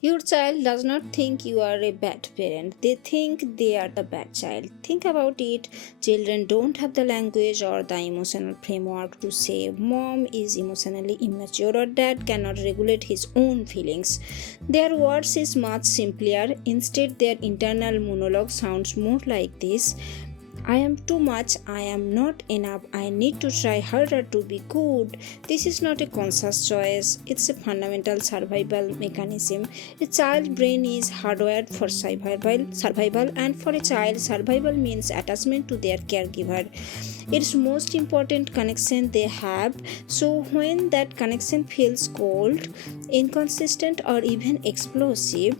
Your child does not think you are a bad parent. They think they are the bad child. Think about it. Children don't have the language or the emotional framework to say mom is emotionally immature or dad cannot regulate his own feelings. Their words is much simpler. Instead, their internal monologue sounds more like this: I am too much, I am not enough, I need to try harder to be good. This is not a conscious choice, it's a fundamental survival mechanism. A child brain is hardwired for survival, and for a child, survival means attachment to their caregiver. It's most important connection they have. So when that connection feels cold, inconsistent, or even explosive,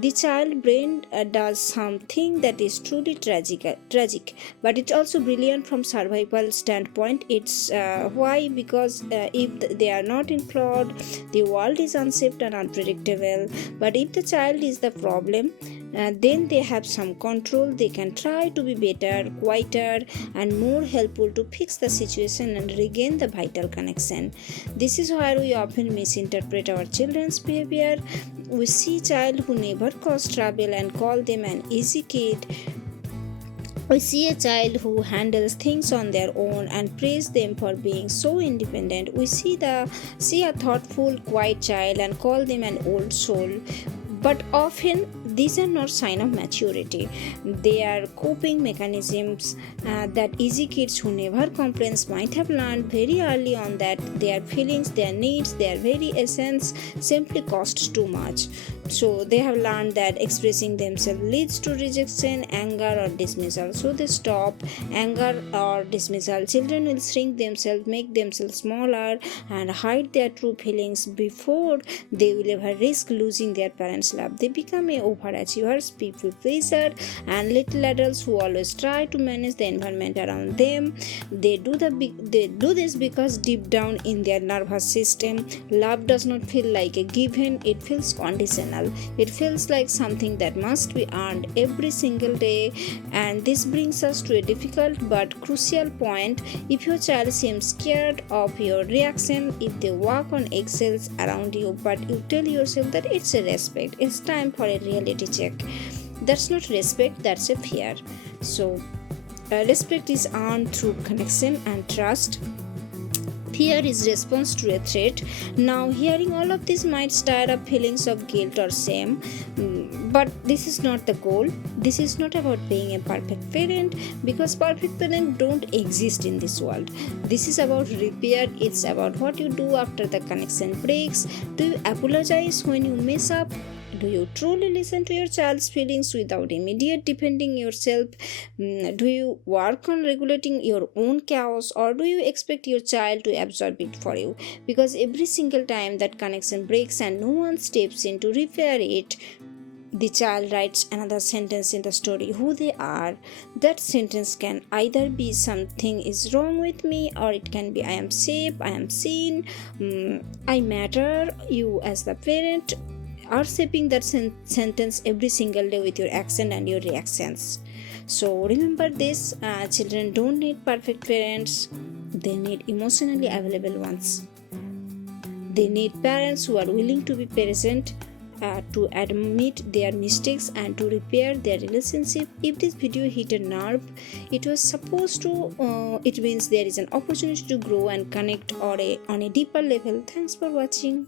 the child brain does something that is truly tragic, but it's also brilliant from survival standpoint. It's why because if they are not in fraud, the world is unsafe and unpredictable. But if the child is the problem, then they have some control. They can try to be better, quieter, and more helpful to fix the situation and regain the vital connection. This is where we often misinterpret our children's behavior. We see child who never cause trouble and call them an easy kid. We see a child who handles things on their own and praise them for being so independent. We see a thoughtful, quiet child and call them an old soul. But often these are not sign of maturity. They are coping mechanisms that easy kids who never complains might have learned very early on, that their feelings, their needs, their very essence simply costs too much. So they have learned that expressing themselves leads to rejection, anger, or dismissal. So they stop. Anger or dismissal, children will shrink themselves, make themselves smaller, and hide their true feelings before they will ever risk losing their parents' love. They become a overachievers, people pleaser, and little adults who always try to manage the environment around them. They do this because deep down in their nervous system, love does not feel like a given; it feels conditional. It feels like something that must be earned every single day. And this brings us to a difficult but crucial point. If your child seems scared of your reaction, if they walk on eggshells around you, but you tell yourself that it's a respect, it's time for a reality check, that's not respect, that's a fear. So respect is earned through connection and trust. Fear is response to a threat. Now, hearing all of this might stir up feelings of guilt or shame, but this is not the goal. This is not about being a perfect parent, because perfect parents don't exist in this world. This is about repair. It's about what you do after the connection breaks. Do you apologize when you mess up? Do you truly listen to your child's feelings without immediate defending yourself? Do you work on regulating your own chaos, or do you expect your child to absorb it for you? Because every single time that connection breaks and no one steps in to repair it, the child writes another sentence in the story: who they are. That sentence can either be something is wrong with me, or it can be I am safe, I am seen, I matter. You as the parent are shaping that sentence every single day with your accent and your reactions. So remember this: children don't need perfect parents, they need emotionally available ones. They need parents who are willing to be present, to admit their mistakes, and to repair their relationship. If this video hit a nerve, it was supposed to, it means there is an opportunity to grow and connect on a deeper level. Thanks for watching.